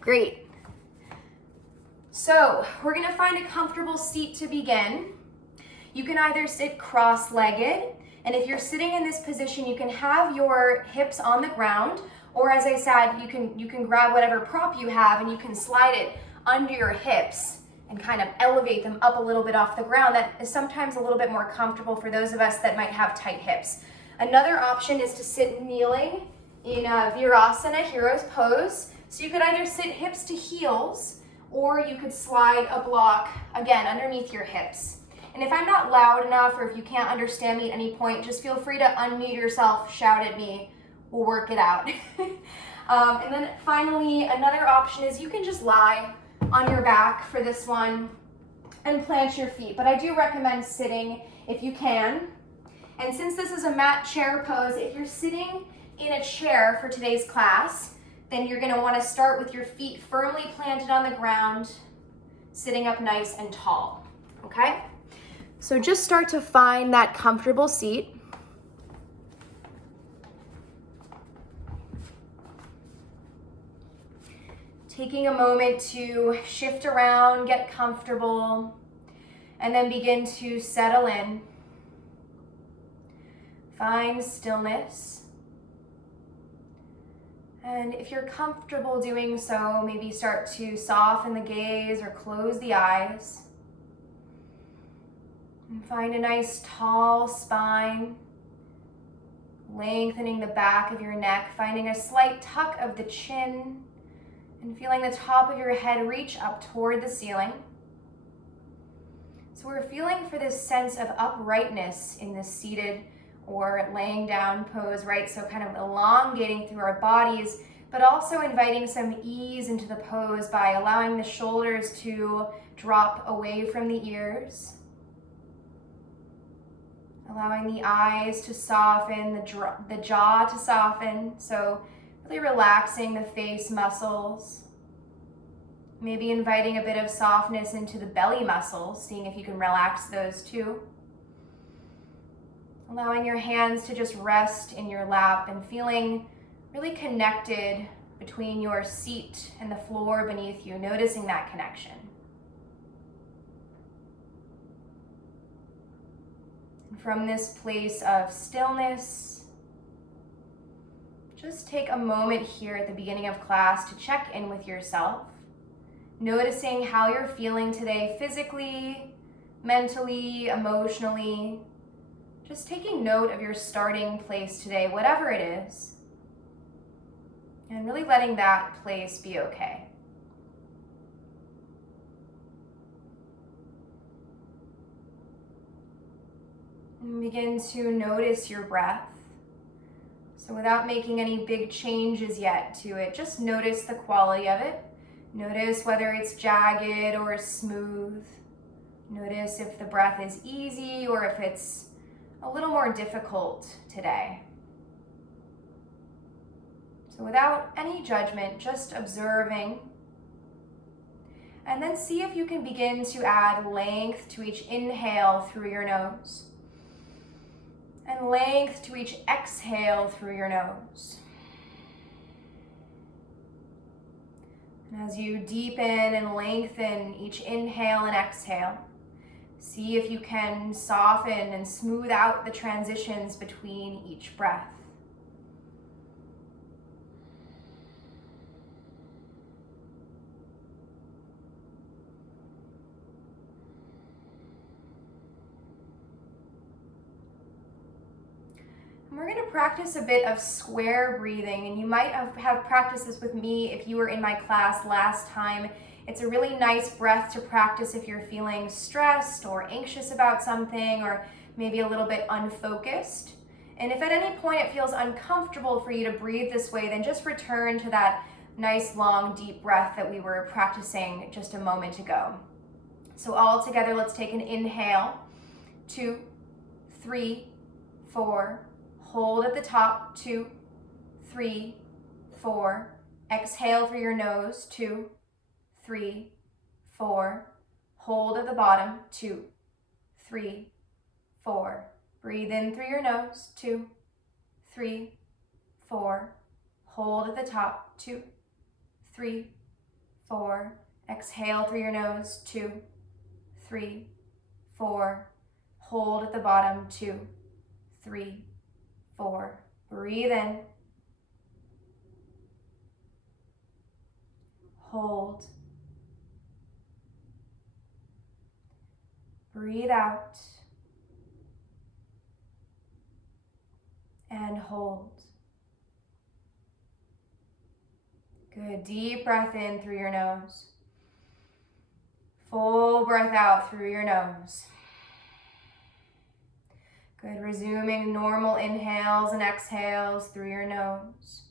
Great. So we're gonna find a comfortable seat to begin. You can either sit cross-legged, and if you're sitting in this position, you can have your hips on the ground, or as I said, you can grab whatever prop you have and you can slide it under your hips and kind of elevate them up a little bit off the ground. That is sometimes a little bit more comfortable for those of us that might have tight hips. Another option is to sit kneeling in a Virasana, hero's pose. So you could either sit hips to heels, or you could slide a block, again, underneath your hips. And if I'm not loud enough, or if you can't understand me at any point, just feel free to unmute yourself, shout at me, we'll work it out. And then finally, another option is you can just lie on your back for this one and plant your feet. But I do recommend sitting if you can. And since this is a mat chair pose, if you're sitting in a chair for today's class, then you're gonna wanna start with your feet firmly planted on the ground, sitting up nice and tall, okay? So just start to find that comfortable seat. Taking a moment to shift around, get comfortable, and then begin to settle in. Find stillness. And if you're comfortable doing so, maybe start to soften the gaze or close the eyes. And find a nice tall spine, lengthening the back of your neck, finding a slight tuck of the chin, and feeling the top of your head reach up toward the ceiling. So we're feeling for this sense of uprightness in this seated or laying down pose, right? So kind of elongating through our bodies, but also inviting some ease into the pose by allowing the shoulders to drop away from the ears, allowing the eyes to soften, the jaw to soften. So really relaxing the face muscles, maybe inviting a bit of softness into the belly muscles, seeing if you can relax those too. Allowing your hands to just rest in your lap and feeling really connected between your seat and the floor beneath you, noticing that connection. And from this place of stillness, just take a moment here at the beginning of class to check in with yourself, noticing how you're feeling today physically, mentally, emotionally. Just taking note of your starting place today, whatever it is, and really letting that place be okay. And begin to notice your breath. So without making any big changes yet to it, just notice the quality of it. Notice whether it's jagged or smooth. Notice if the breath is easy or if it's a little more difficult today. So without any judgment, just observing. And then see if you can begin to add length to each inhale through your nose, and length to each exhale through your nose. And as you deepen and lengthen each inhale and exhale, see if you can soften and smooth out the transitions between each breath. And we're going to practice a bit of square breathing, and you might have practiced this with me if you were in my class last time. It's a really nice breath to practice if you're feeling stressed or anxious about something, or maybe a little bit unfocused. And if at any point it feels uncomfortable for you to breathe this way, then just return to that nice, long, deep breath that we were practicing just a moment ago. So all together, let's take an inhale. 2, 3, 4. Hold at the top. 2, 3, 4. Exhale through your nose. 2, 3, 4. Hold at the bottom. 2, 3, 4. Breathe in through your nose. 2, 3, 4. Hold at the top. 2, 3, 4. Exhale through your nose, 2, 3, 4. Hold at the bottom, 2, 3, 4. Breathe in. Hold. Breathe out. And hold. Good. Deep breath in through your nose. Full breath out through your nose. Good. Resuming normal inhales and exhales through your nose.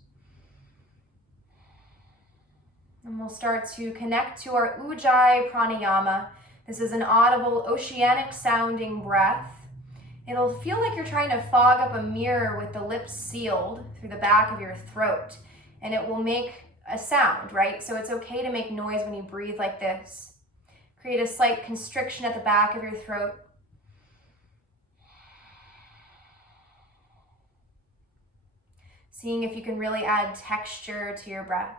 And we'll start to connect to our Ujjayi pranayama. This is an audible, oceanic sounding breath. It'll feel like you're trying to fog up a mirror with the lips sealed through the back of your throat. And it will make a sound, right? So it's okay to make noise when you breathe like this. Create a slight constriction at the back of your throat. Seeing if you can really add texture to your breath.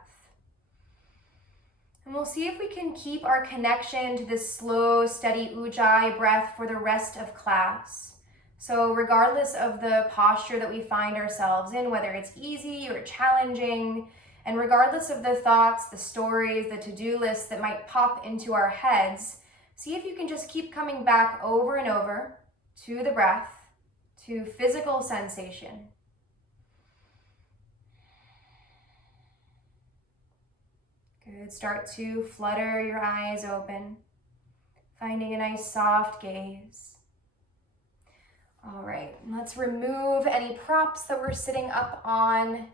And we'll see if we can keep our connection to this slow, steady Ujjayi breath for the rest of class. So regardless of the posture that we find ourselves in, whether it's easy or challenging, and regardless of the thoughts, the stories, the to-do lists that might pop into our heads, see if you can just keep coming back over and over to the breath, to physical sensation. Good. Start to flutter your eyes open, finding a nice soft gaze. All right, let's remove any props that we're sitting up on.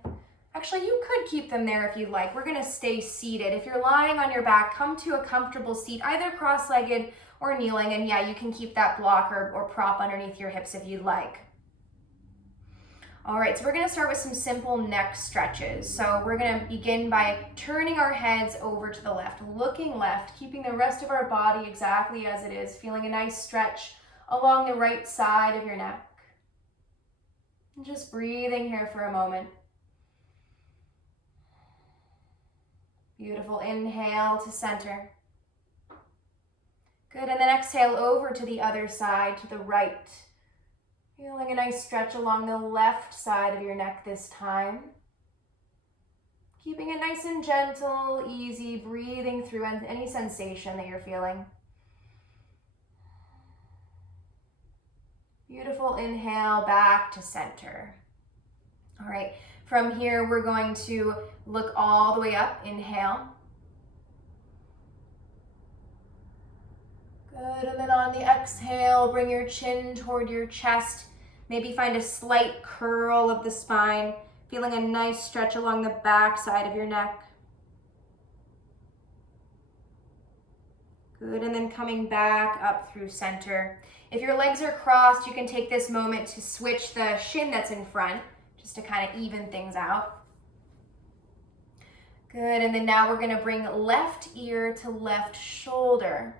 Actually, you could keep them there if you'd like. We're gonna stay seated. If you're lying on your back, come to a comfortable seat, either cross-legged or kneeling, and yeah, you can keep that block or prop underneath your hips if you'd like. All right, so we're gonna start with some simple neck stretches. So we're gonna begin by turning our heads over to the left, looking left, keeping the rest of our body exactly as it is, feeling a nice stretch along the right side of your neck. And just breathing here for a moment. Beautiful. Inhale to center. Good, and then exhale over to the other side, to the right. Feeling a nice stretch along the left side of your neck this time. Keeping it nice and gentle, easy, breathing through any sensation that you're feeling. Beautiful. Inhale back to center. All right, from here we're going to look all the way up. Inhale. Good, and then on the exhale, bring your chin toward your chest. Maybe find a slight curl of the spine, feeling a nice stretch along the back side of your neck. Good, and then coming back up through center. If your legs are crossed, you can take this moment to switch the shin that's in front, just to kind of even things out. Good, and then now we're gonna bring left ear to left shoulder.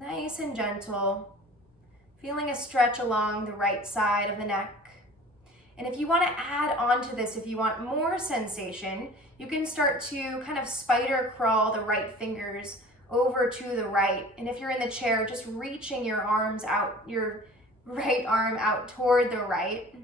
Nice and gentle, feeling a stretch along the right side of the neck. And if you want to add on to this, if you want more sensation, you can start to kind of spider crawl the right fingers over to the right. And if you're in the chair, just reaching your arms out, your right arm out toward the right.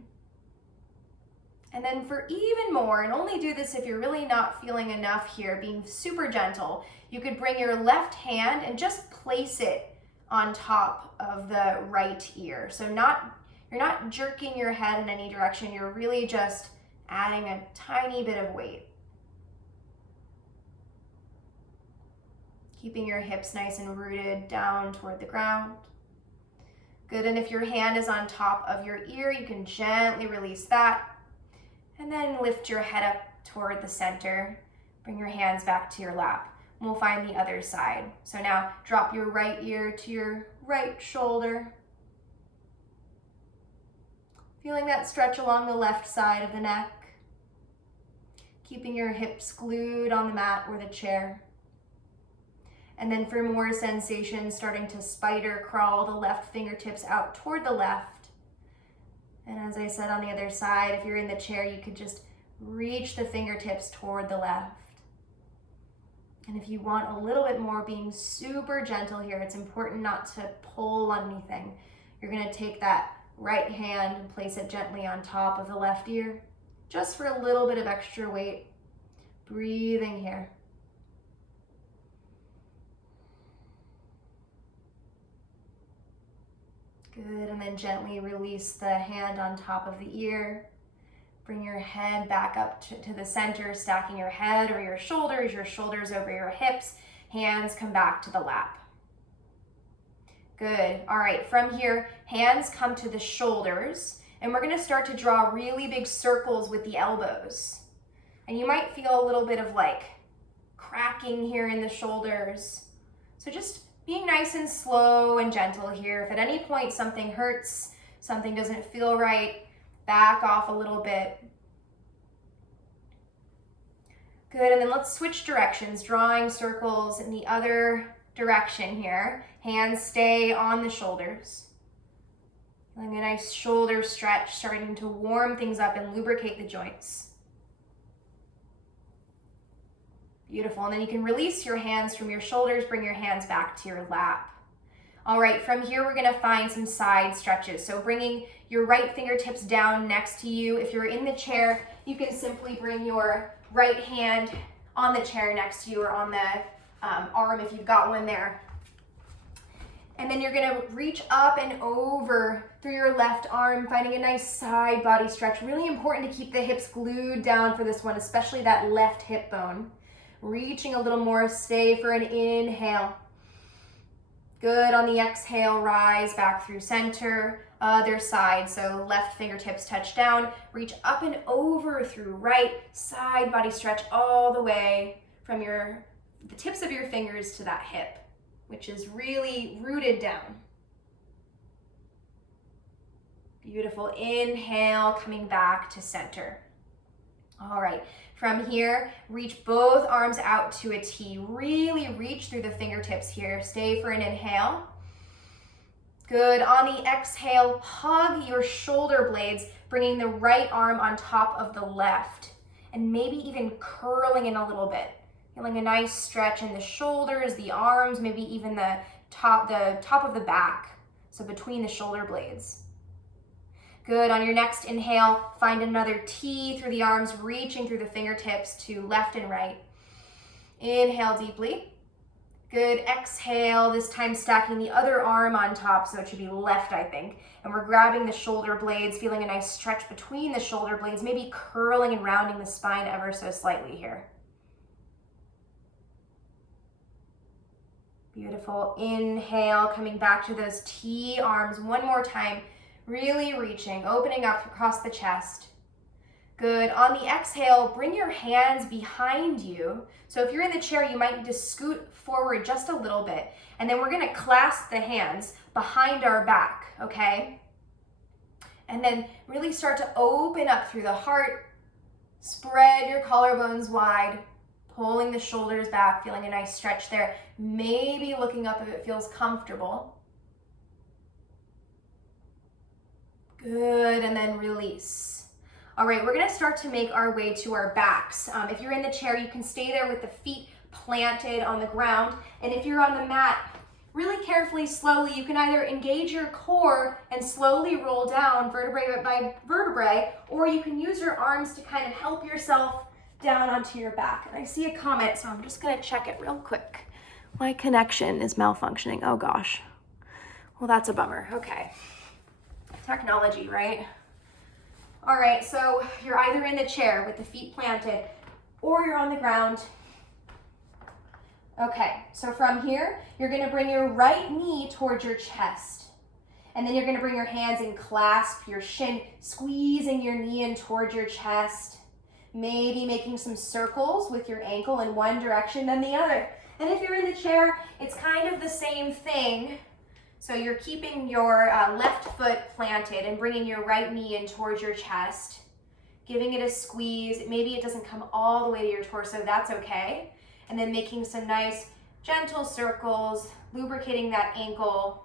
And then for even more, and only do this if you're really not feeling enough here, being super gentle, you could bring your left hand and just place it on top of the right ear. So you're not jerking your head in any direction, you're really just adding a tiny bit of weight. Keeping your hips nice and rooted down toward the ground. Good, and if your hand is on top of your ear, you can gently release that. And then lift your head up toward the center. Bring your hands back to your lap. And we'll find the other side. So now drop your right ear to your right shoulder. Feeling that stretch along the left side of the neck. Keeping your hips glued on the mat or the chair. And then for more sensation, starting to spider crawl the left fingertips out toward the left. And as I said on the other side, if you're in the chair, you could just reach the fingertips toward the left. And if you want a little bit more, being super gentle here, it's important not to pull on anything. You're gonna take that right hand and place it gently on top of the left ear, just for a little bit of extra weight. Breathing here. Good, and then gently release the hand on top of the ear. Bring your head back up to the center, stacking your head over your shoulders over your hips. Hands come back to the lap. Good. All right, from here, hands come to the shoulders, and we're gonna start to draw really big circles with the elbows. And you might feel a little bit of like cracking here in the shoulders. So just being nice and slow and gentle here. If at any point something hurts, something doesn't feel right, back off a little bit. Good, and then let's switch directions, drawing circles in the other direction here. Hands stay on the shoulders. Feeling a nice shoulder stretch, starting to warm things up and lubricate the joints. Beautiful, and then you can release your hands from your shoulders, bring your hands back to your lap. All right, from here we're gonna find some side stretches. So bringing your right fingertips down next to you. If you're in the chair, you can simply bring your right hand on the chair next to you or on the arm if you've got one there. And then you're gonna reach up and over through your left arm, finding a nice side body stretch. Really important to keep the hips glued down for this one, especially that left hip bone. Reaching a little more, stay for an inhale. Good, on the exhale, rise back through center, other side. So left fingertips touch down, reach up and over through right, side body stretch all the way from the tips of your fingers to that hip, which is really rooted down. Beautiful, inhale, coming back to center. All right, from here, reach both arms out to a T. Really reach through the fingertips here. Stay for an inhale. Good, on the exhale, hug your shoulder blades, bringing the right arm on top of the left, and maybe even curling in a little bit. Feeling a nice stretch in the shoulders, the arms, maybe even the top of the back, so between the shoulder blades. Good, on your next inhale, find another T through the arms, reaching through the fingertips to left and right. Inhale deeply. Good, exhale, this time stacking the other arm on top, so it should be left, I think. And we're grabbing the shoulder blades, feeling a nice stretch between the shoulder blades, maybe curling and rounding the spine ever so slightly here. Beautiful, inhale, coming back to those T arms one more time. Really reaching, opening up across the chest. Good, on the exhale, bring your hands behind you. So if you're in the chair, you might need to scoot forward just a little bit. And then we're gonna clasp the hands behind our back, okay? And then really start to open up through the heart. Spread your collarbones wide, pulling the shoulders back, feeling a nice stretch there. Maybe looking up if it feels comfortable. Good, and then release. All right, we're gonna start to make our way to our backs. If you're in the chair, you can stay there with the feet planted on the ground. And if you're on the mat, really carefully, slowly, you can either engage your core and slowly roll down vertebrae by vertebrae, or you can use your arms to kind of help yourself down onto your back. And I see a comment, so I'm just gonna check it real quick. My connection is malfunctioning, oh gosh. Well, that's a bummer, okay. Technology, right? All right, so you're either in the chair with the feet planted or you're on the ground. Okay, so from here, you're gonna bring your right knee towards your chest. And then you're gonna bring your hands and clasp your shin, squeezing your knee in towards your chest. Maybe making some circles with your ankle in one direction, then the other. And if you're in the chair, it's kind of the same thing. So you're keeping your left foot planted and bringing your right knee in towards your chest, giving it a squeeze. Maybe it doesn't come all the way to your torso, that's okay. And then making some nice gentle circles, lubricating that ankle,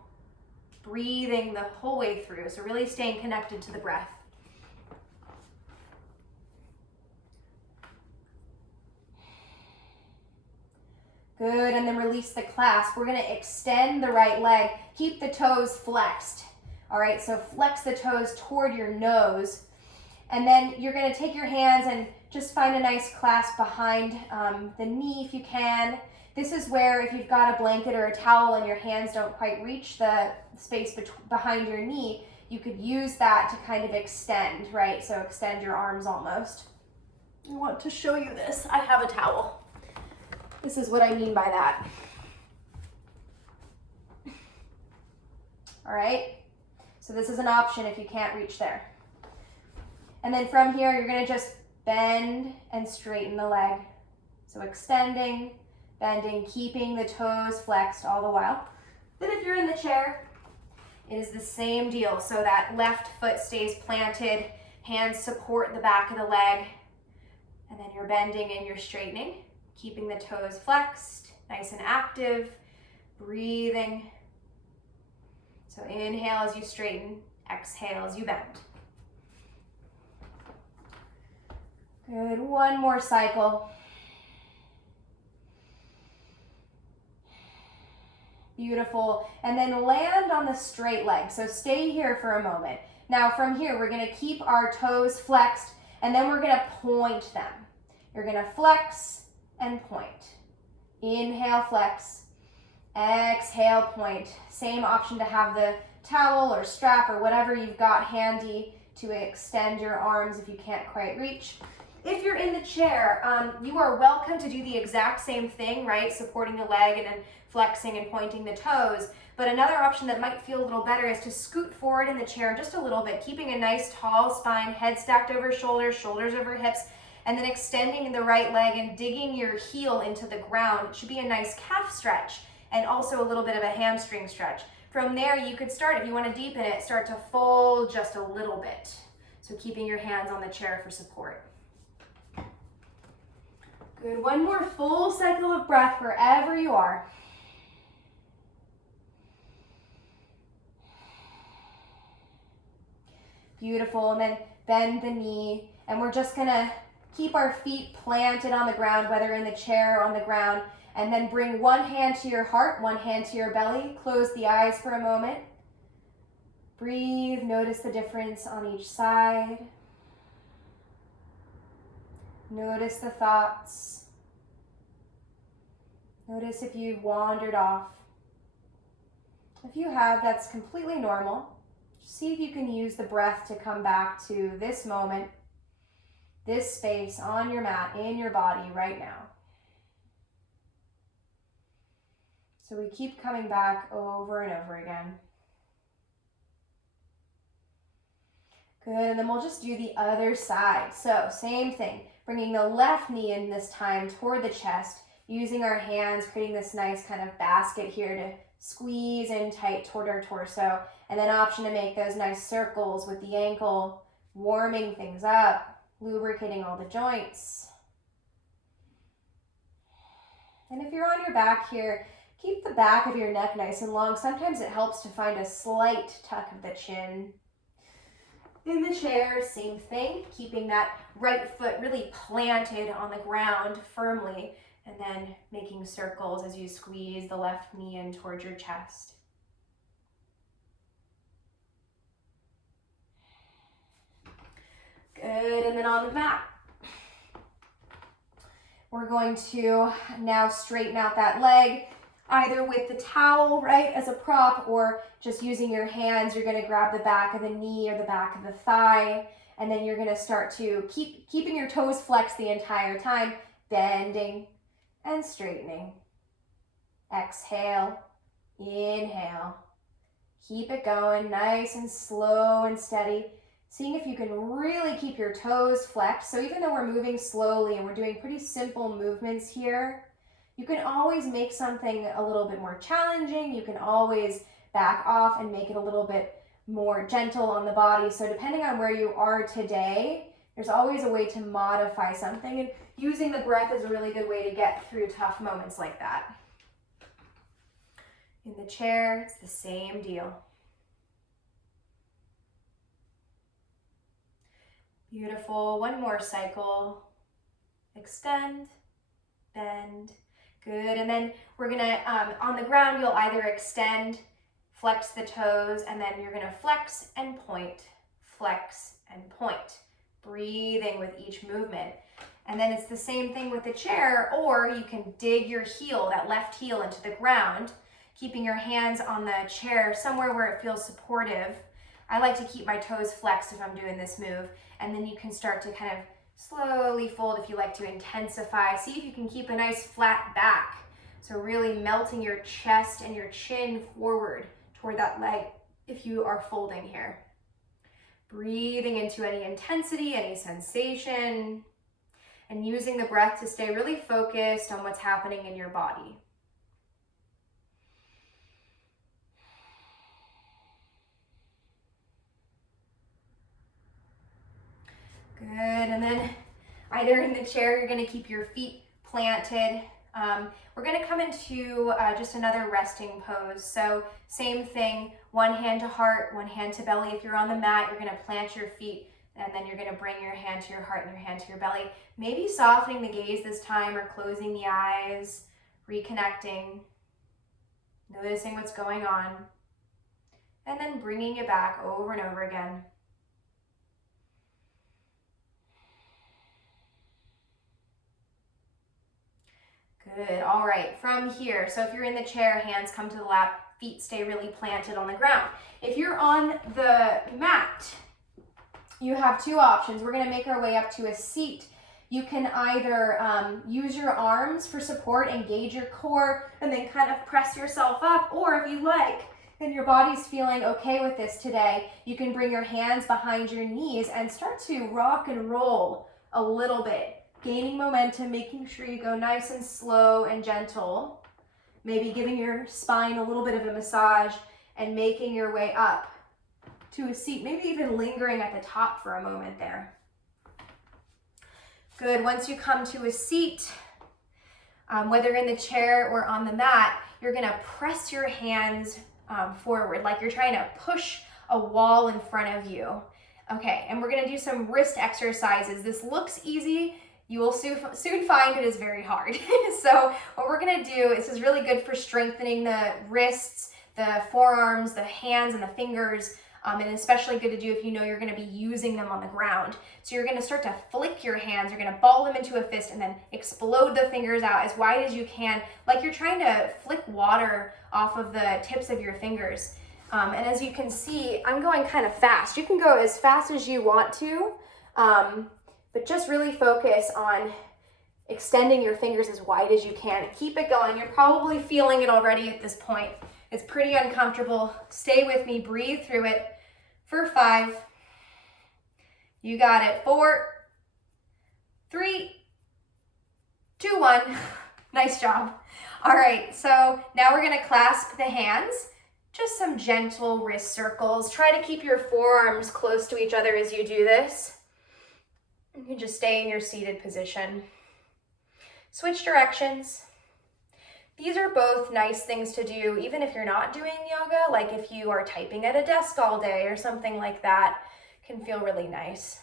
breathing the whole way through. So really staying connected to the breath. Good, and then release the clasp. We're gonna extend the right leg. Keep the toes flexed. All right, so flex the toes toward your nose. And then you're gonna take your hands and just find a nice clasp behind the knee if you can. This is where if you've got a blanket or a towel and your hands don't quite reach the space behind your knee, you could use that to kind of extend, right? So extend your arms almost. I want to show you this. I have a towel. This is what I mean by that. All right, so this is an option if you can't reach there. And then from here, you're gonna just bend and straighten the leg. So extending, bending, keeping the toes flexed all the while. Then if you're in the chair, it is the same deal. So that left foot stays planted, hands support the back of the leg, and then you're bending and you're straightening, keeping the toes flexed, nice and active, breathing. So inhale as you straighten, exhale as you bend. Good, one more cycle. Beautiful, and then land on the straight leg. So stay here for a moment. Now from here, we're gonna keep our toes flexed, and then we're gonna point them. You're gonna flex and point. Inhale, flex. Exhale, point. Same option to have the towel or strap or whatever you've got handy to extend your arms if you can't quite reach. If you're in the chair, you are welcome to do the exact same thing, right? Supporting the leg and then flexing and pointing the toes. But another option that might feel a little better is to scoot forward in the chair just a little bit, keeping a nice tall spine, head stacked over shoulders, shoulders over hips, and then extending the right leg and digging your heel into the ground. It should be a nice calf stretch and also a little bit of a hamstring stretch. From there, you could start, if you want to deepen it, start to fold just a little bit. So keeping your hands on the chair for support. Good, one more full cycle of breath wherever you are. Beautiful, and then bend the knee, and we're just gonna keep our feet planted on the ground, whether in the chair or on the ground, and then bring one hand to your heart, one hand to your belly. Close the eyes for a moment. Breathe, notice the difference on each side. Notice the thoughts. Notice if you've wandered off. If you have, that's completely normal. See if you can use the breath to come back to this moment, this space on your mat, in your body right now. So we keep coming back over and over again. Good, and then we'll just do the other side. So same thing, bringing the left knee in this time toward the chest, using our hands, creating this nice kind of basket here to squeeze in tight toward our torso, and then option to make those nice circles with the ankle, warming things up, lubricating all the joints. And if you're on your back here, keep the back of your neck nice and long. Sometimes it helps to find a slight tuck of the chin. In the chair, same thing, keeping that right foot really planted on the ground firmly, and then making circles as you squeeze the left knee in towards your chest. Good, and then on the mat, we're going to now straighten out that leg, either with the towel, right, as a prop, or just using your hands. You're gonna grab the back of the knee or the back of the thigh, and then you're gonna start to keeping your toes flexed the entire time, bending and straightening. Exhale, inhale. Keep it going, nice and slow and steady. Seeing if you can really keep your toes flexed. So even though we're moving slowly and we're doing pretty simple movements here, you can always make something a little bit more challenging. You can always back off and make it a little bit more gentle on the body. So depending on where you are today, there's always a way to modify something, and using the breath is a really good way to get through tough moments like that. In the chair, it's the same deal. Beautiful, one more cycle. Extend, bend, Good, and then we're gonna, on the ground, you'll either extend, flex the toes, and then you're gonna flex and point, flex and point, breathing with each movement. And then it's the same thing with the chair, or you can dig your heel, that left heel, into the ground, keeping your hands on the chair somewhere where it feels supportive. I like to keep my toes flexed if I'm doing this move, and then you can start to kind of slowly fold if you like to intensify. See if you can keep a nice flat back. So really melting your chest and your chin forward toward that leg if you are folding here. Breathing into any intensity, any sensation, and using the breath to stay really focused on what's happening in your body. Good, and then either in the chair, you're gonna keep your feet planted. We're gonna come into just another resting pose. So same thing, one hand to heart, one hand to belly. If you're on the mat, you're gonna plant your feet, and then you're gonna bring your hand to your heart and your hand to your belly. Maybe softening the gaze this time or closing the eyes, reconnecting, noticing what's going on, and then bringing it back over and over again. Good, all right, from here, so if you're in the chair, hands come to the lap, feet stay really planted on the ground. If you're on the mat, you have two options. We're gonna make our way up to a seat. You can either use your arms for support, engage your core, and then kind of press yourself up, or if you like, and your body's feeling okay with this today, you can bring your hands behind your knees and start to rock and roll a little bit. Gaining momentum, making sure you go nice and slow and gentle. Maybe giving your spine a little bit of a massage and making your way up to a seat, maybe even lingering at the top for a moment there. Good, once you come to a seat, whether in the chair or on the mat, you're gonna press your hands forward, like you're trying to push a wall in front of you. Okay, and we're gonna do some wrist exercises. This looks easy. You will soon find it is very hard. So what we're gonna do, this is really good for strengthening the wrists, the forearms, the hands, and the fingers, and especially good to do if you know you're gonna be using them on the ground. So you're gonna start to flick your hands, you're gonna ball them into a fist and then explode the fingers out as wide as you can, like you're trying to flick water off of the tips of your fingers. And as you can see, I'm going kind of fast. You can go as fast as you want to, but just really focus on extending your fingers as wide as you can. Keep it going. You're probably feeling it already at this point. It's pretty uncomfortable. Stay with me. Breathe through it for 5. You got it. 4, 3, 2, 1. Nice job. All right, so now we're going to clasp the hands. Just some gentle wrist circles. Try to keep your forearms close to each other as you do this. You can just stay in your seated position. Switch directions. These are both nice things to do even if you're not doing yoga, like if you are typing at a desk all day or something like that, can feel really nice.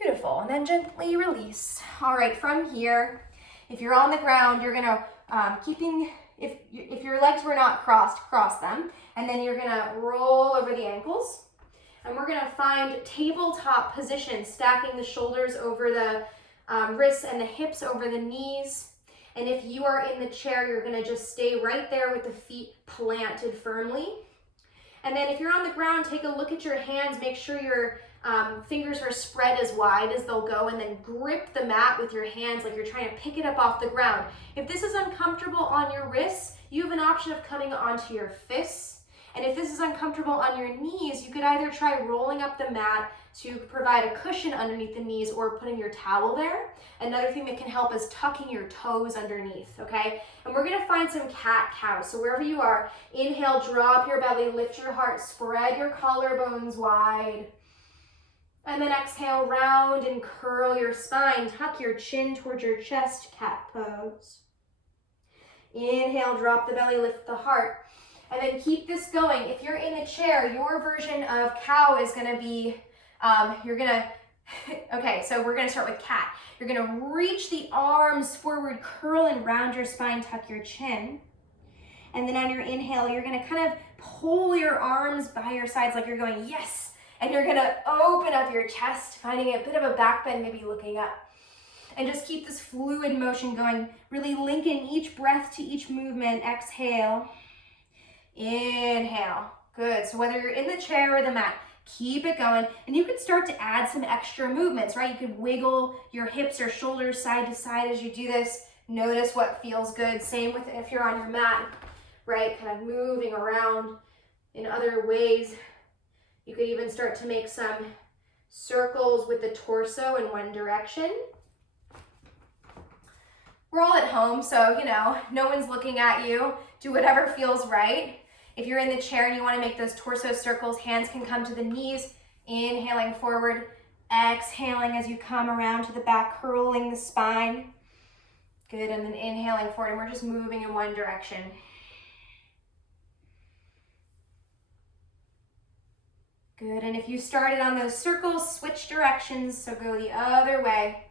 Beautiful, and then gently release. All right, from here, if you're on the ground, you're gonna, if your legs were not crossed, cross them, and then you're gonna roll over the ankles. And we're gonna find tabletop position, stacking the shoulders over the wrists and the hips over the knees. And if you are in the chair, you're gonna just stay right there with the feet planted firmly. And then if you're on the ground, take a look at your hands, make sure your fingers are spread as wide as they'll go, and then grip the mat with your hands like you're trying to pick it up off the ground. If this is uncomfortable on your wrists, you have an option of coming onto your fists. And if this is uncomfortable on your knees, you could either try rolling up the mat to provide a cushion underneath the knees or putting your towel there. Another thing that can help is tucking your toes underneath, okay? And we're gonna find some cat-cow. So wherever you are, inhale, drop your belly, lift your heart, spread your collarbones wide. And then exhale, round and curl your spine. Tuck your chin towards your chest, cat pose. Inhale, drop the belly, lift the heart. And then keep this going. If you're in the chair, your version of cow is gonna be, you're gonna Okay, so we're gonna start with cat. You're gonna reach the arms forward, curl and round your spine, tuck your chin. And then on your inhale, you're gonna kind of pull your arms by your sides like you're going, yes. And you're gonna open up your chest, finding a bit of a back bend, maybe looking up. And just keep this fluid motion going. Really linking each breath to each movement. Exhale, inhale. Good, so whether you're in the chair or the mat, keep it going. And you can start to add some extra movements, right? You could wiggle your hips or shoulders side to side as you do this. Notice what feels good. Same with if you're on your mat, right? Kind of moving around in other ways. You could even start to make some circles with the torso in one direction. We're all at home, so, no one's looking at you. Do whatever feels right. If you're in the chair and you want to make those torso circles, hands can come to the knees, inhaling forward, exhaling as you come around to the back, curling the spine. Good, and then inhaling forward, and we're just moving in one direction. Good, and if you started on those circles, switch directions, so go the other way.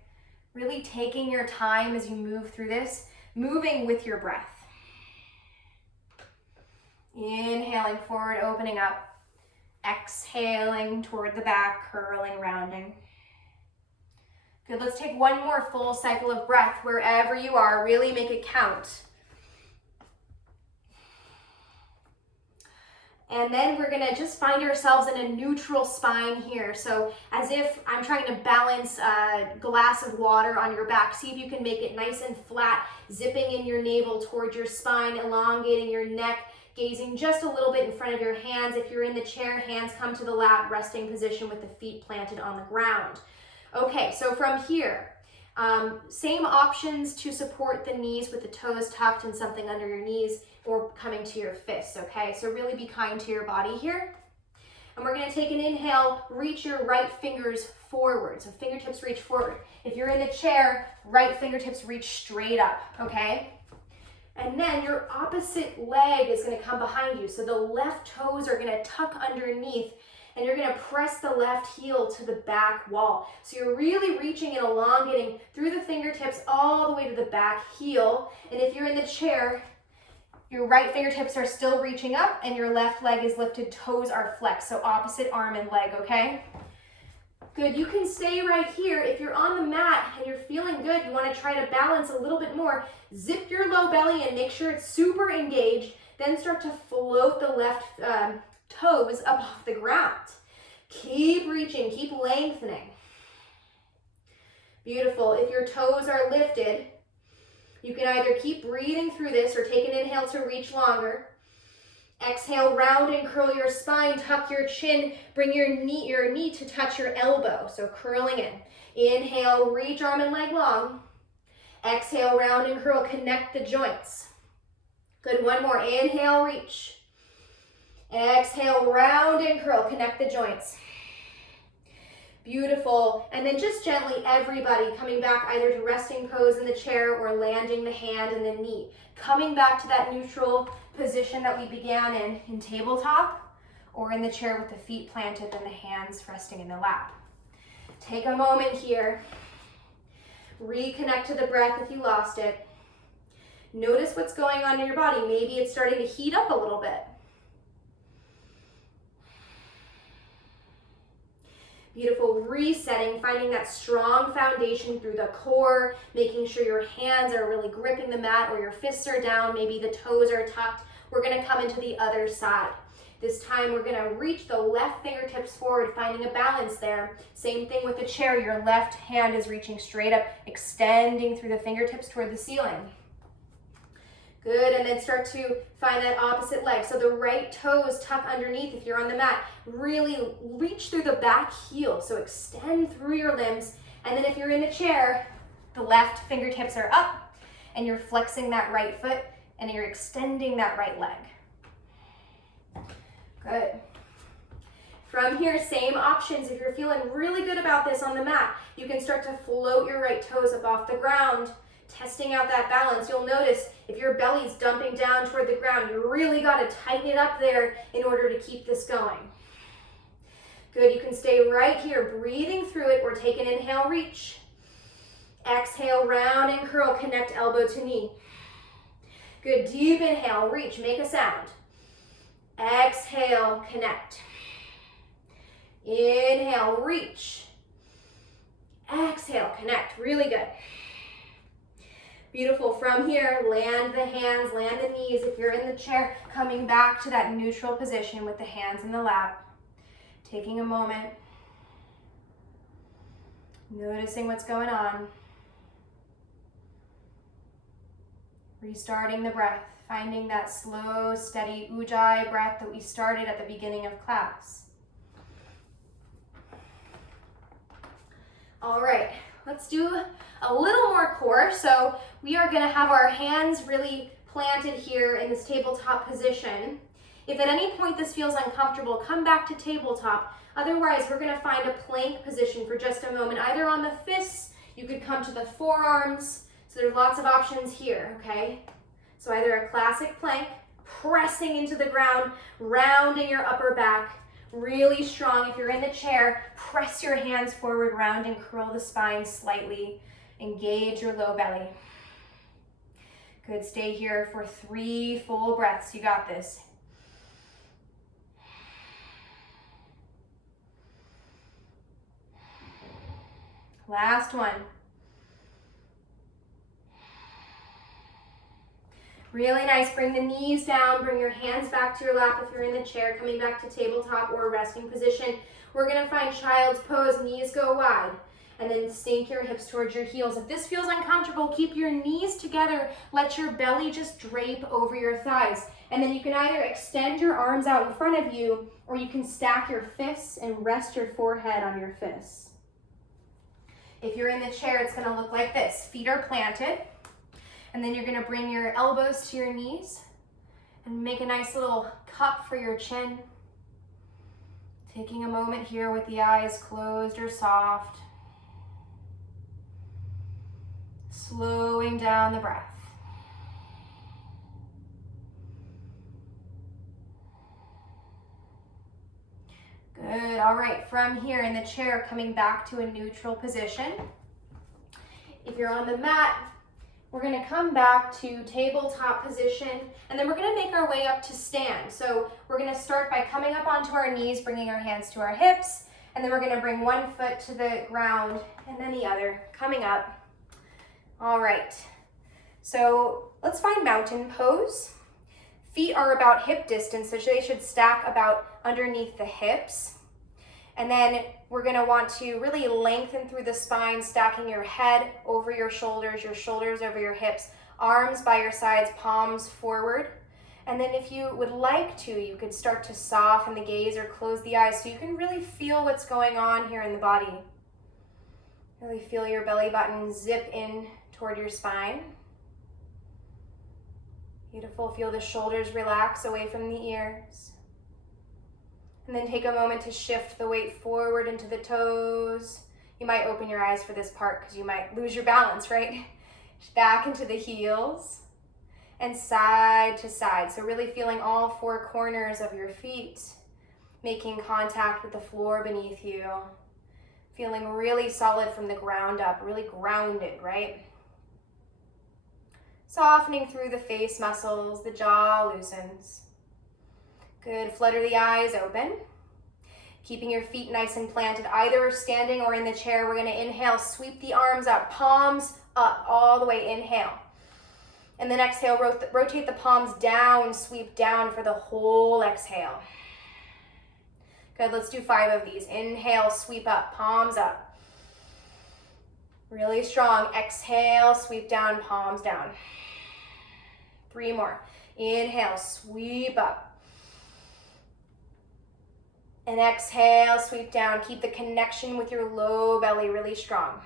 Really taking your time as you move through this, moving with your breath. Inhaling forward, opening up. Exhaling toward the back, curling, rounding. Good, let's take one more full cycle of breath wherever you are. Really make it count. And then we're gonna just find ourselves in a neutral spine here. So as if I'm trying to balance a glass of water on your back. See if you can make it nice and flat, zipping in your navel towards your spine, elongating your neck, gazing just a little bit in front of your hands. If you're in the chair, hands come to the lap, resting position with the feet planted on the ground. Okay, so from here, same options to support the knees with the toes tucked and something under your knees or coming to your fists, okay? So really be kind to your body here. And we're gonna take an inhale, reach your right fingers forward. So fingertips reach forward. If you're in the chair, right fingertips reach straight up, okay? And then your opposite leg is gonna come behind you. So the left toes are gonna tuck underneath and you're gonna press the left heel to the back wall. So you're really reaching and elongating through the fingertips all the way to the back heel. And if you're in the chair, your right fingertips are still reaching up and your left leg is lifted, toes are flexed. So opposite arm and leg, okay? Good, you can stay right here. If you're on the mat and you're feeling good, you wanna try to balance a little bit more, zip your low belly and make sure it's super engaged, then start to float the left toes up off the ground. Keep reaching, keep lengthening. Beautiful, if your toes are lifted, you can either keep breathing through this or take an inhale to reach longer. Exhale, round and curl your spine, tuck your chin, bring your knee to touch your elbow, so curling in. Inhale, reach arm and leg long. Exhale, round and curl, connect the joints. Good, one more, inhale, reach. Exhale, round and curl, connect the joints. Beautiful, and then just gently, everybody coming back either to resting pose in the chair or landing the hand and the knee. Coming back to that neutral position that we began in tabletop or in the chair with the feet planted and the hands resting in the lap. Take a moment here. Reconnect to the breath if you lost it. Notice what's going on in your body. Maybe it's starting to heat up a little bit. Beautiful, resetting, finding that strong foundation through the core, making sure your hands are really gripping the mat or your fists are down, maybe the toes are tucked. We're gonna come into the other side. This time we're gonna reach the left fingertips forward, finding a balance there. Same thing with the chair, your left hand is reaching straight up, extending through the fingertips toward the ceiling. Good, and then start to find that opposite leg. So the right toes tuck underneath if you're on the mat. Really reach through the back heel, so extend through your limbs. And then if you're in the chair, the left fingertips are up and you're flexing that right foot and you're extending that right leg. Good. From here, same options. If you're feeling really good about this on the mat, you can start to float your right toes up off the ground, testing out that balance. You'll notice if your belly's dumping down toward the ground, you really got to tighten it up there in order to keep this going. Good, you can stay right here, breathing through it, or take an inhale, reach. Exhale, round and curl, connect elbow to knee. Good, deep inhale, reach, make a sound. Exhale, connect. Inhale, reach. Exhale, connect, really good. Beautiful, from here, land the hands, land the knees. If you're in the chair, coming back to that neutral position with the hands in the lap. Taking a moment, noticing what's going on. Restarting the breath, finding that slow, steady ujjayi breath that we started at the beginning of class. All right, let's do a little more core. So we are gonna have our hands really planted here in this tabletop position. If at any point this feels uncomfortable, come back to tabletop. Otherwise, we're gonna find a plank position for just a moment, either on the fists, you could come to the forearms. So there's lots of options here, okay? So either a classic plank, pressing into the ground, rounding your upper back, really strong. If you're in the chair, press your hands forward, round and curl the spine slightly. Engage your low belly. Good, stay here for 3 full breaths. You got this. Last one. Really nice. Bring the knees down, bring your hands back to your lap if you're in the chair, coming back to tabletop or resting position. We're gonna find child's pose, knees go wide, and then sink your hips towards your heels. If this feels uncomfortable, keep your knees together. Let your belly just drape over your thighs. And then you can either extend your arms out in front of you, or you can stack your fists and rest your forehead on your fists. If you're in the chair, it's gonna look like this. Feet are planted. And then you're gonna bring your elbows to your knees and make a nice little cup for your chin. Taking a moment here with the eyes closed or soft. Slowing down the breath. Good, all right, from here in the chair, coming back to a neutral position. If you're on the mat, we're gonna come back to tabletop position, and then we're gonna make our way up to stand. So we're gonna start by coming up onto our knees, bringing our hands to our hips, and then we're gonna bring one foot to the ground and then the other, coming up. All right, so let's find mountain pose. Feet are about hip distance, so they should stack about underneath the hips. And then we're gonna want to really lengthen through the spine, stacking your head over your shoulders over your hips, arms by your sides, palms forward. And then if you would like to, you could start to soften the gaze or close the eyes so you can really feel what's going on here in the body. Really feel your belly button zip in toward your spine. Beautiful, feel the shoulders relax away from the ears. And then take a moment to shift the weight forward into the toes. You might open your eyes for this part because you might lose your balance, right? Back into the heels and side to side. So really feeling all 4 corners of your feet, making contact with the floor beneath you. Feeling really solid from the ground up, really grounded, right? Softening through the face muscles, the jaw loosens. Good, flutter the eyes open. Keeping your feet nice and planted, either standing or in the chair. We're gonna inhale, sweep the arms up, palms up, all the way, inhale. And then exhale, rotate the palms down, sweep down for the whole exhale. Good, let's do 5 of these. Inhale, sweep up, palms up. Really strong, exhale, sweep down, palms down. 3 more. Inhale, sweep up. And exhale, sweep down. Keep the connection with your low belly really strong.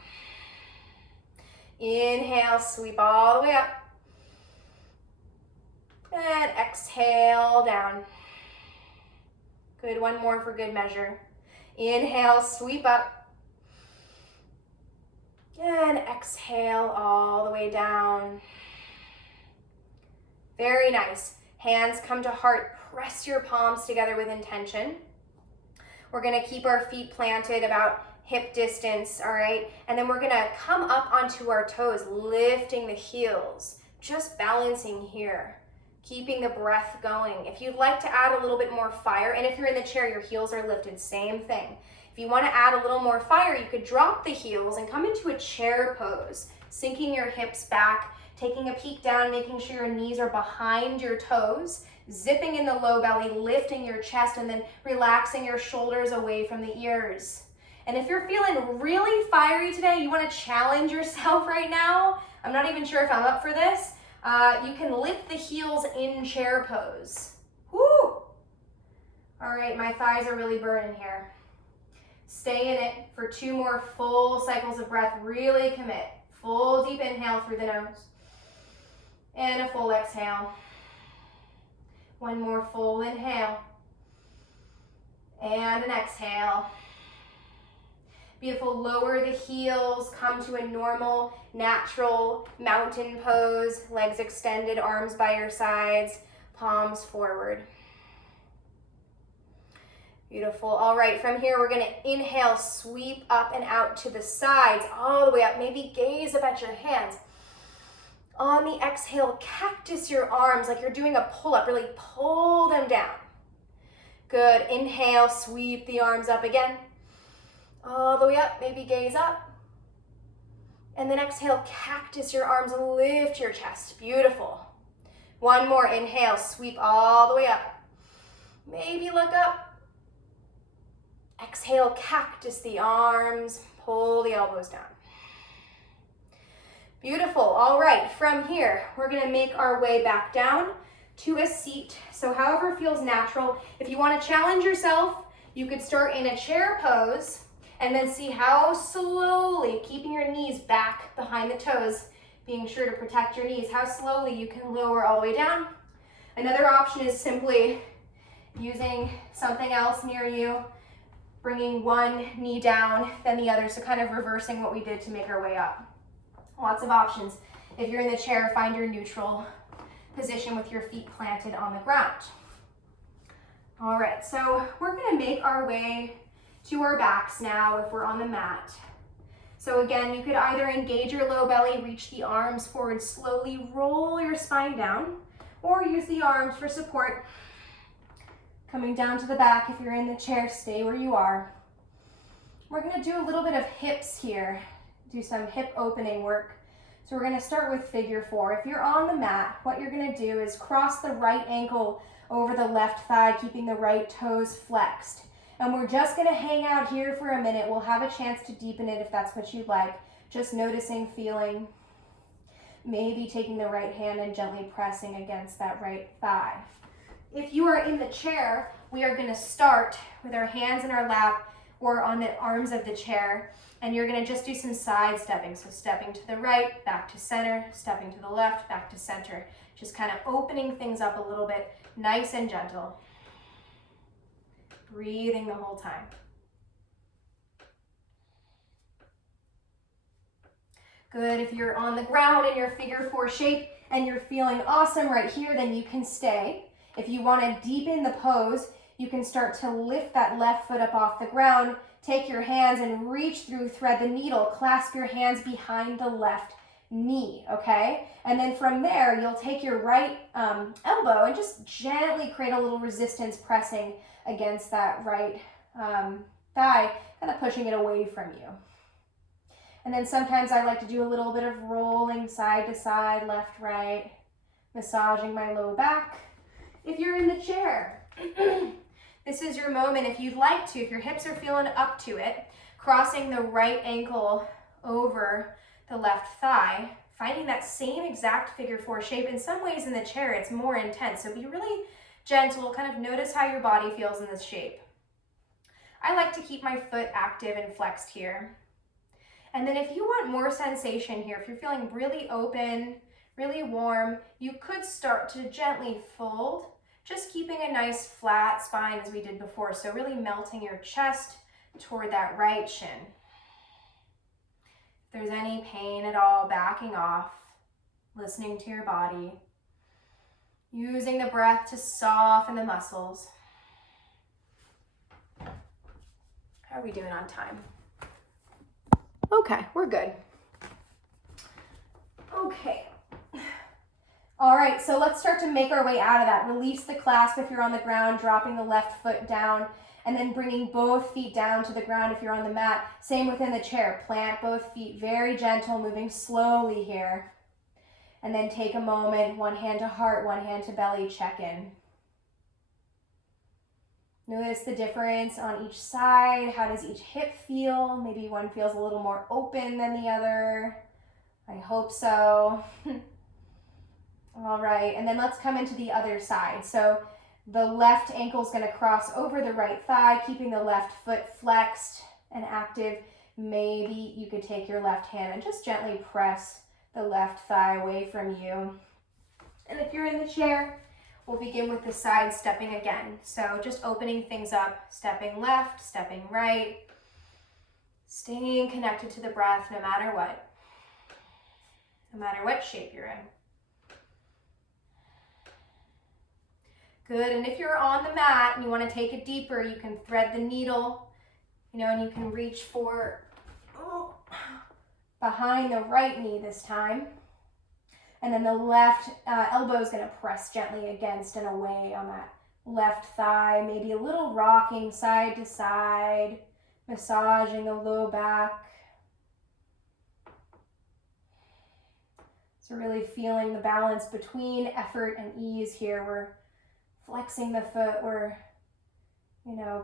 Inhale, sweep all the way up. And exhale, down. Good, 1 more for good measure. Inhale, sweep up. And exhale all the way down. Very nice. Hands come to heart. Press your palms together with intention. We're gonna keep our feet planted about hip distance, all right? And then we're gonna come up onto our toes, lifting the heels, just balancing here, keeping the breath going. If you'd like to add a little bit more fire, and if you're in the chair, your heels are lifted, same thing. If you wanna add a little more fire, you could drop the heels and come into a chair pose, sinking your hips back, taking a peek down, making sure your knees are behind your toes, zipping in the low belly, lifting your chest, and then relaxing your shoulders away from the ears. And if you're feeling really fiery today, you wanna challenge yourself right now, I'm not even sure if I'm up for this, you can lift the heels in chair pose. Woo! All right, my thighs are really burning here. Stay in it for 2 more full cycles of breath. Really commit. Full deep inhale through the nose. And a full exhale. 1 more full inhale. And an exhale. Beautiful. Lower the heels. Come to a normal, natural mountain pose. Legs extended, arms by your sides, palms forward. Beautiful. All right, from here, we're gonna inhale, sweep up and out to the sides, all the way up. Maybe gaze up at your hands. On the exhale, cactus your arms like you're doing a pull-up. Really pull them down. Good. Inhale, sweep the arms up again. All the way up, maybe gaze up. And then exhale, cactus your arms, lift your chest. Beautiful. 1 more. Inhale, sweep all the way up. Maybe look up. Exhale, cactus the arms, pull the elbows down. Beautiful. All right, from here, we're gonna make our way back down to a seat. So however feels natural. If you wanna challenge yourself, you could start in a chair pose and then see how slowly, keeping your knees back behind the toes, being sure to protect your knees, how slowly you can lower all the way down. Another option is simply using something else near you, bringing one knee down, then the other, so kind of reversing what we did to make our way up. Lots of options. If you're in the chair, find your neutral position with your feet planted on the ground. All right, so we're gonna make our way to our backs now if we're on the mat. So again, you could either engage your low belly, reach the arms forward, slowly roll your spine down, or use the arms for support. Coming down to the back, if you're in the chair, stay where you are. We're gonna do a little bit of hips here, do some hip opening work. So we're gonna start with figure 4. If you're on the mat, what you're gonna do is cross the right ankle over the left thigh, keeping the right toes flexed. And we're just gonna hang out here for a minute. We'll have a chance to deepen it if that's what you'd like. Just noticing, feeling, maybe taking the right hand and gently pressing against that right thigh. If you are in the chair, we are gonna start with our hands in our lap or on the arms of the chair, and you're gonna just do some side stepping. So stepping to the right, back to center, stepping to the left, back to center. Just kind of opening things up a little bit, nice and gentle. Breathing the whole time. Good. If you're on the ground in your figure 4 shape and you're feeling awesome right here, then you can stay. If you want to deepen the pose, you can start to lift that left foot up off the ground, take your hands and reach through, thread the needle, clasp your hands behind the left knee, okay? And then from there, you'll take your right elbow and just gently create a little resistance pressing against that right thigh, kind of pushing it away from you. And then sometimes I like to do a little bit of rolling side to side, left, right, massaging my low back. If you're in the chair, this is your moment if you'd like to, if your hips are feeling up to it, crossing the right ankle over the left thigh, finding that same exact figure 4 shape. In some ways in the chair, it's more intense, so be really gentle, kind of notice how your body feels in this shape. I like to keep my foot active and flexed here. And then if you want more sensation here, if you're feeling really open, really warm, you could start to gently fold, just keeping a nice flat spine as we did before. So really melting your chest toward that right shin. If there's any pain at all, backing off, listening to your body, using the breath to soften the muscles. How are we doing on time? Okay, we're good. Okay. All right, so let's start to make our way out of that. Release the clasp if you're on the ground, dropping the left foot down, and then bringing both feet down to the ground if you're on the mat. Same within the chair. Plant both feet, very gentle, moving slowly here. And then take a moment, one hand to heart, one hand to belly, check in. Notice the difference on each side. How does each hip feel? Maybe one feels a little more open than the other. I hope so. All right, and then let's come into the other side. So the left ankle is going to cross over the right thigh, keeping the left foot flexed and active. Maybe you could take your left hand and just gently press the left thigh away from you. And if you're in the chair, we'll begin with the side stepping again. So just opening things up, stepping left, stepping right, staying connected to the breath no matter what. No matter what shape you're in. Good, and if you're on the mat and you want to take it deeper, you can thread the needle, and you can reach for behind the right knee this time. And then the left elbow is going to press gently against and away on that left thigh, maybe a little rocking side to side, massaging the low back. So really feeling the balance between effort and ease here. We're flexing the foot, we're,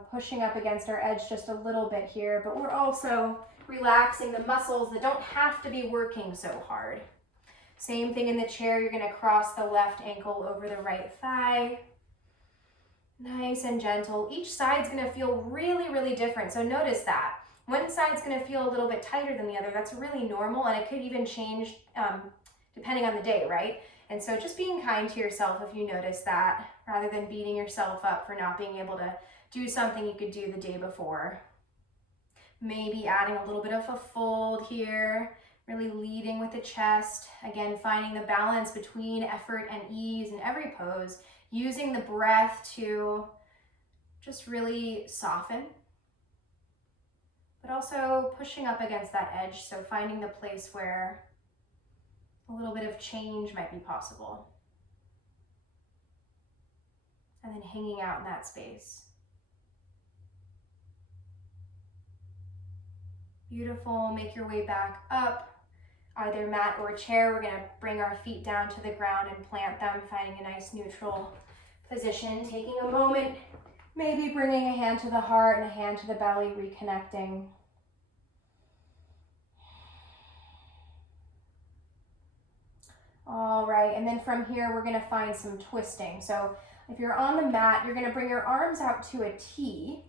pushing up against our edge just a little bit here, but we're also relaxing the muscles that don't have to be working so hard. Same thing in the chair, you're going to cross the left ankle over the right thigh. Nice and gentle. Each side's going to feel really, really different, so notice that. One side's going to feel a little bit tighter than the other. That's really normal, and it could even change depending on the day, right? And so just being kind to yourself if you notice that, rather than beating yourself up for not being able to do something you could do the day before. Maybe adding a little bit of a fold here, really leading with the chest. Again, finding the balance between effort and ease in every pose, using the breath to just really soften, but also pushing up against that edge, so finding the place where a little bit of change might be possible. And then hanging out in that space. Beautiful. Make your way back up, either mat or chair. We're going to bring our feet down to the ground and plant them, finding a nice neutral position. Taking a moment, maybe bringing a hand to the heart and a hand to the belly, reconnecting. All right, and then from here, we're going to find some twisting. So if you're on the mat, you're going to bring your arms out to a T,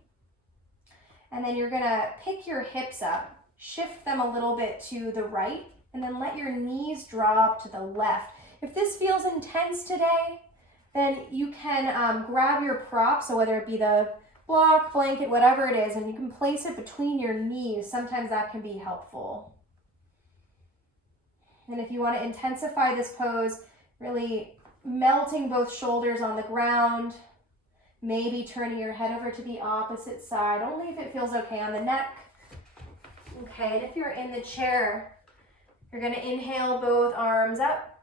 and then you're going to pick your hips up, shift them a little bit to the right, and then let your knees drop to the left. If this feels intense today, then you can grab your prop, so whether it be the block, blanket, whatever it is, and you can place it between your knees. Sometimes that can be helpful. And if you want to intensify this pose, really melting both shoulders on the ground, maybe turning your head over to the opposite side, only if it feels okay on the neck. Okay, and if you're in the chair, you're going to inhale both arms up,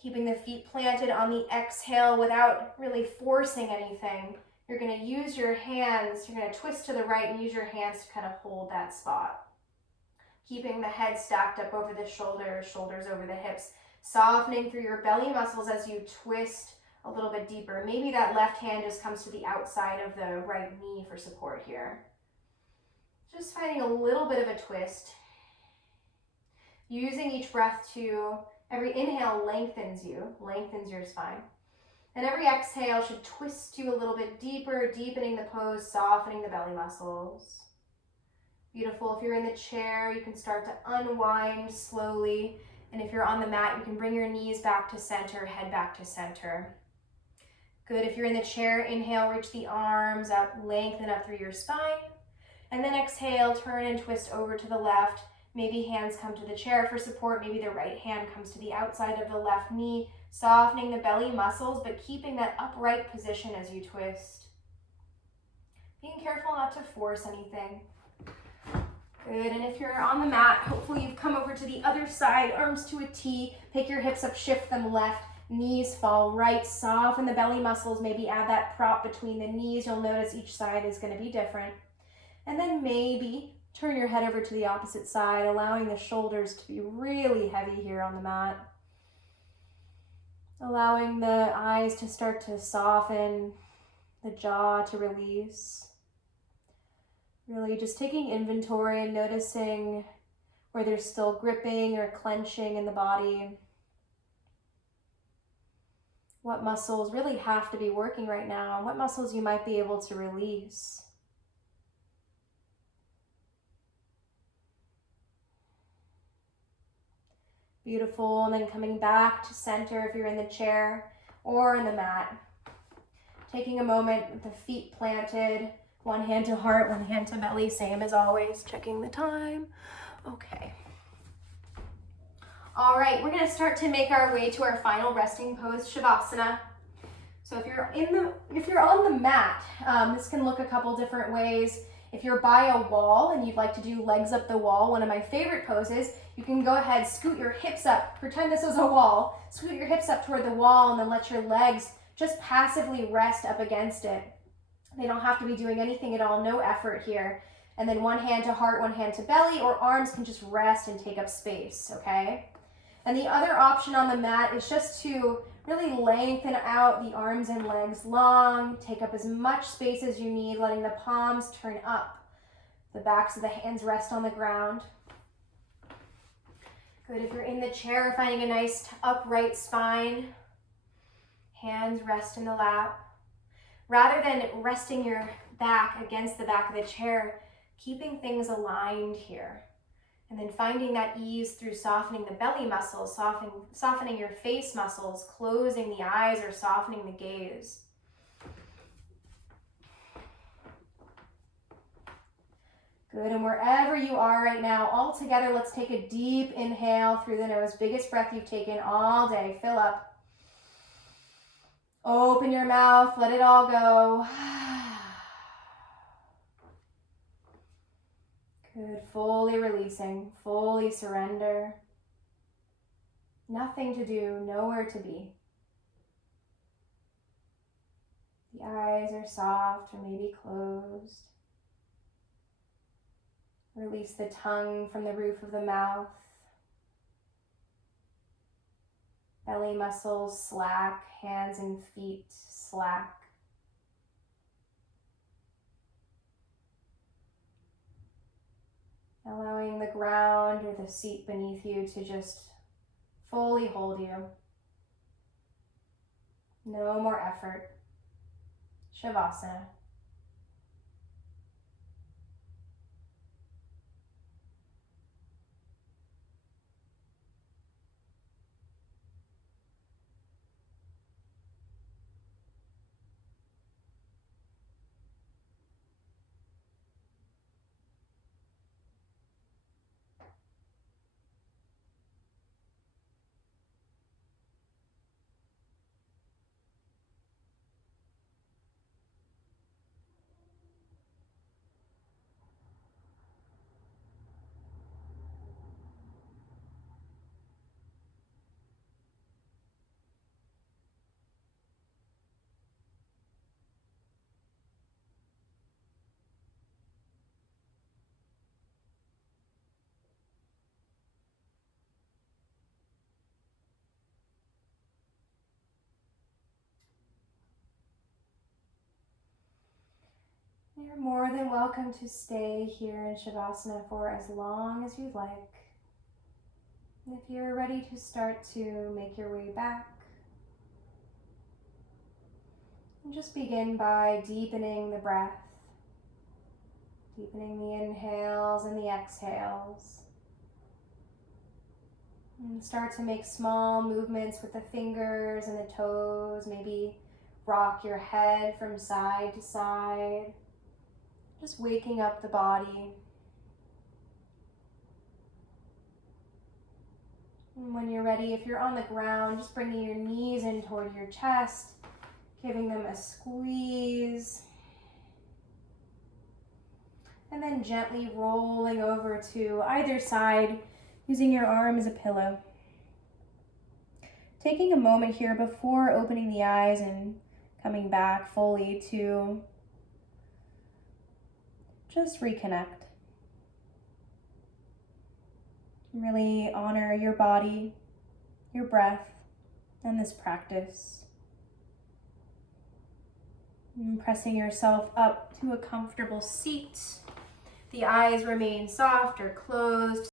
keeping the feet planted on the exhale without really forcing anything. You're going to use your hands, you're going to twist to the right and use your hands to kind of hold that spot. Keeping the head stacked up over the shoulders, shoulders over the hips, softening through your belly muscles as you twist a little bit deeper. Maybe that left hand just comes to the outside of the right knee for support here. Just finding a little bit of a twist. Using each breath to, every inhale lengthens your spine. And every exhale should twist you a little bit deeper, deepening the pose, softening the belly muscles. Beautiful. If you're in the chair, you can start to unwind slowly. And if you're on the mat, you can bring your knees back to center, head back to center. Good. If you're in the chair, inhale, reach the arms up, lengthen up through your spine. And then exhale, turn and twist over to the left. Maybe hands come to the chair for support. Maybe the right hand comes to the outside of the left knee, softening the belly muscles, but keeping that upright position as you twist. Being careful not to force anything. Good, and if you're on the mat, hopefully you've come over to the other side, arms to a T, pick your hips up, shift them left, knees fall right, soften the belly muscles, maybe add that prop between the knees. You'll notice each side is going to be different. And then maybe turn your head over to the opposite side, allowing the shoulders to be really heavy here on the mat. Allowing the eyes to start to soften, the jaw to release. Really just taking inventory and noticing where there's still gripping or clenching in the body. What muscles really have to be working right now, and what muscles you might be able to release. Beautiful, and then coming back to center if you're in the chair or in the mat. Taking a moment with the feet planted, one hand to heart, one hand to belly, same as always, checking the time. Okay. All right, we're gonna start to make our way to our final resting pose, Shavasana. So if you're on the mat, this can look a couple different ways. If you're by a wall and you'd like to do legs up the wall, one of my favorite poses, you can go ahead, scoot your hips up, pretend this is a wall, scoot your hips up toward the wall and then let your legs just passively rest up against it. They don't have to be doing anything at all, no effort here. And then one hand to heart, one hand to belly, or arms can just rest and take up space, okay? And the other option on the mat is just to really lengthen out the arms and legs long, take up as much space as you need, letting the palms turn up. The backs of the hands rest on the ground. Good, if you're in the chair, finding a nice upright spine, hands rest in the lap. Rather than resting your back against the back of the chair, keeping things aligned here. And then finding that ease through softening the belly muscles, softening your face muscles, closing the eyes or softening the gaze. Good, and wherever you are right now, all together, let's take a deep inhale through the nose. Biggest breath you've taken all day. Fill up. Open your mouth, let it all go. Good, fully releasing, fully surrender. Nothing to do, nowhere to be. The eyes are soft or maybe closed. Release the tongue from the roof of the mouth. Belly muscles slack, hands and feet slack. Allowing the ground or the seat beneath you to just fully hold you. No more effort. Shavasana. You're more than welcome to stay here in Shavasana for as long as you'd like. And if you're ready to start to make your way back, and just begin by deepening the breath, deepening the inhales and the exhales. And start to make small movements with the fingers and the toes, maybe rock your head from side to side. Just waking up the body. And when you're ready, if you're on the ground, just bringing your knees in toward your chest, giving them a squeeze. And then gently rolling over to either side, using your arm as a pillow. Taking a moment here before opening the eyes and coming back fully to just reconnect. Really honor your body, your breath, and this practice. And pressing yourself up to a comfortable seat. The eyes remain soft or closed.